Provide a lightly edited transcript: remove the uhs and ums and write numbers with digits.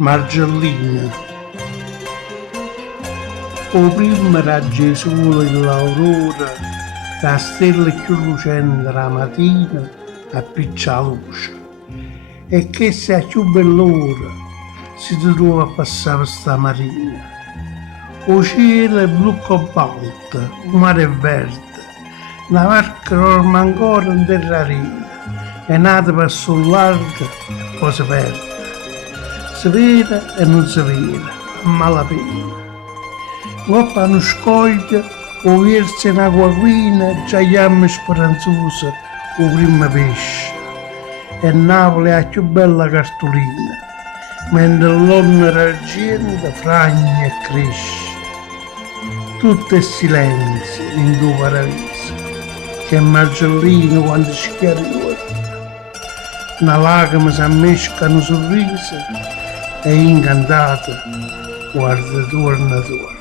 Margellina. O prima raggi di sole in l'aurora, la stella più lucente la mattina appiccia la luce. E che se a più bell'ora si trova a passare stamattina. O cielo è blu cobalto, il mare è verde, la barca dorme ancora in terra rina, è nata per sul largo e poi si perde. Si vede e non si vede, a malapena. Coppa non scoglie, o versa in acquaquina, già chiama speranzosa o primo pesce. E Napoli ha più bella cartolina, mentre l'onna d'argento fragna e cresce. Tutto è silenzio in tuo paradiso, che è Margellino quando ci chiariva. Una lacrima si ammesca un sorriso e incantata guarda torna torna.